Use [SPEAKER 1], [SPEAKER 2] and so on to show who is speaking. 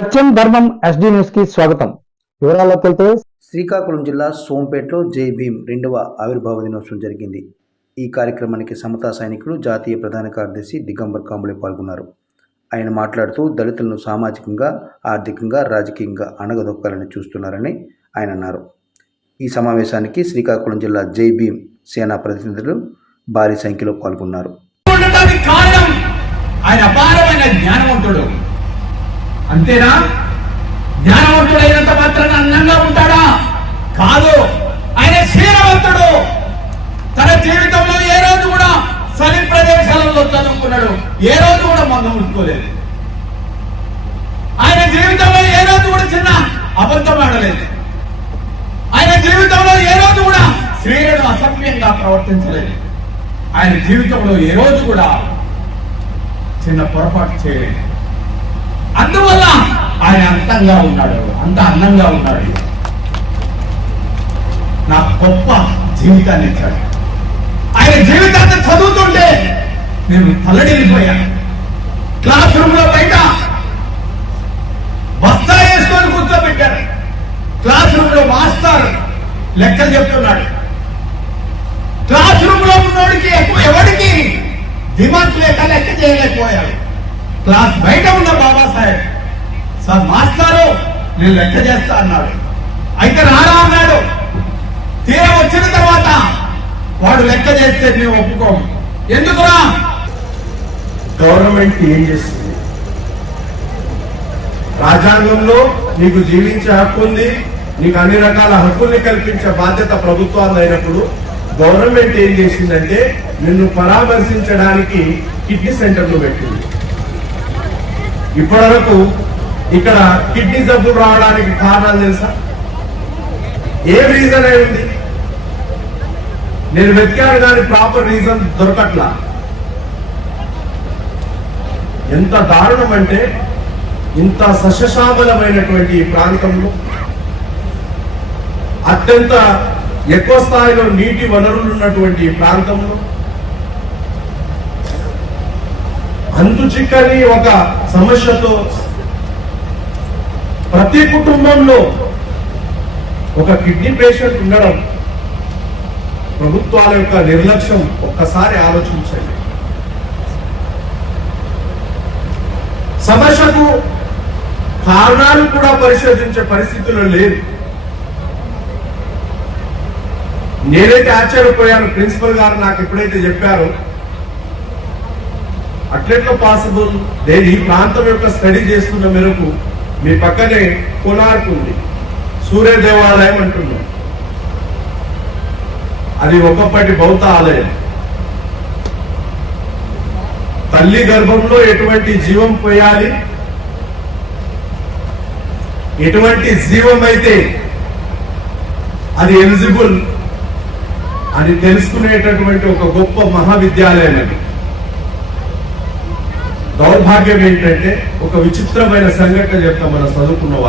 [SPEAKER 1] సత్యం ధర్మం ఎస్డి న్యూస్కి స్వాగతం. వివరాల్లోకి వెళ్తే
[SPEAKER 2] శ్రీకాకుళం జిల్లా సోంపేటలో జై భీమ్ రెండవ ఆవిర్భావ దినోత్సవం జరిగింది. ఈ కార్యక్రమానికి సమతా సైనికులు జాతీయ ప్రధాన కార్యదర్శి దిగంబర్ కాంబులే పాల్గొన్నారు. ఆయన మాట్లాడుతూ దళితులను సామాజికంగా ఆర్థికంగా రాజకీయంగా అణగదొక్కాలని చూస్తున్నారని ఆయన అన్నారు. ఈ సమావేశానికి శ్రీకాకుళం జిల్లా జై భీమ్ సేనా ప్రతినిధులు భారీ సంఖ్యలో పాల్గొన్నారు.
[SPEAKER 3] ఆయన అపారమైన జ్ఞానవంతుడు. అంతేనా? జ్ఞానవంతుడైనంత మాత్రాన అందంగా ఉంటాడా? కాదు. ఆయన శీలవంతుడు తన జీవితంలో ఏ రోజు కూడా సరి ప్రదేశాలలో చదువుకున్నాడు. ఏ రోజు కూడా మందం ఉంచుకోలేదు. ఆయన జీవితంలో ఏ రోజు కూడా చిన్న అబద్ధం ఆడలేదు. ఆయన జీవితంలో ఏ రోజు కూడా స్త్రీలను అసభ్యంగా ప్రవర్తించలేదు. ఆయన జీవితంలో ఏ రోజు కూడా చిన్న పొరపాటు చేయలేదు. అందువల్ల ఆయన అంతంగా ఉన్నాడు. అంత అందంగా ఉన్నాడు. నా గొప్ప జీవితాన్ని ఇచ్చాడు. ఆయన జీవితాన్ని చదువుతుంటే నేను తల్లడిల్లిపోయా. క్లాస్ రూమ్లో బయట బస్తా వేసుకొని కూర్చోబెట్టారు క్లాస్ రూమ్లో మాస్టర్ లెక్కలు చెప్తున్నాడు. క్లాస్ రూమ్లో ఉన్నోడికి ఎక్కువ ఎవరికి దిమాగ్ లేక లెక్క చేయలేకపోయాడు. క్లాస్ బయట ఉన్న బాబాసాహెబ్ సార్ మాస్టారు నేను లెక్క చేస్తా అన్నాడు. అయితే రారా అన్నాడు. తీరా వచ్చిన తర్వాత వాడు లెక్క చేస్తే మేము ఒప్పుకోము. ఎందుకురా?
[SPEAKER 4] గవర్నమెంట్ ఏం చేస్తుంది? రాజ్యాంగంలో నీకు జీవించే హక్కు ఉంది నీకు అన్ని రకాల హక్కుల్ని కల్పించే బాధ్యత ప్రభుత్వాలు అయినప్పుడు గవర్నమెంట్ ఏం చేసిందంటే నిన్ను పరామర్శించడానికి కిడ్నీ సెంటర్లు పెట్టింది. ఇప్పటివరకు ఇక్కడ కిడ్నీ జబ్బులు రావడానికి కారణాలు తెలుసా? ఏ రీజన్ అయింది? నేను వెతికాను కానీ ప్రాపర్ రీజన్ దొరకట్లా. ఎంత దారుణం అంటే ఇంత సస్యశ్యామలమైనటువంటి ఈ ప్రాంతంలో అత్యంత ఎక్కువ స్థాయిలో నీటి వనరులు ఉన్నటువంటి ఈ ప్రాంతంలో అంతు చిక్కని ఒక సమస్యతో ప్రతి కుటుంబంలో ఒక కిడ్నీ పేషెంట్ ఉండడం ప్రభుత్వాల యొక్క నిర్లక్ష్యం ఒక్కసారి ఆలోచించండి. సమస్యకు కారణాలు కూడా పరిశోధించే పరిస్థితుల్లో లేదు. నేనైతే ఆశ్చర్యపోయాను ప్రిన్సిపల్ గారు నాకు ఎప్పుడైతే చెప్పారో అట్లెట్లో పాసిబుల్ నేను ఈ ప్రాంతం యొక్క స్టడీ చేస్తున్న మేరకు మీ పక్కనే కొనార్క్ ఉంది. సూర్య దేవాలయం అంటున్నాం అది ఒకప్పటి బౌద్ధ ఆలయం. తల్లి గర్భంలో ఎటువంటి జీవం పోయాలి? ఎటువంటి జీవం అయితే అది ఎలిజిబుల్ అని తెలుసుకునేటటువంటి ఒక గొప్ప మహావిద్యాలయం అది. దౌర్భాగ్యం ఏంటంటే ఒక విచిత్రమైన సంఘటన చెప్తాం మనం చదువుకున్న వాళ్ళు.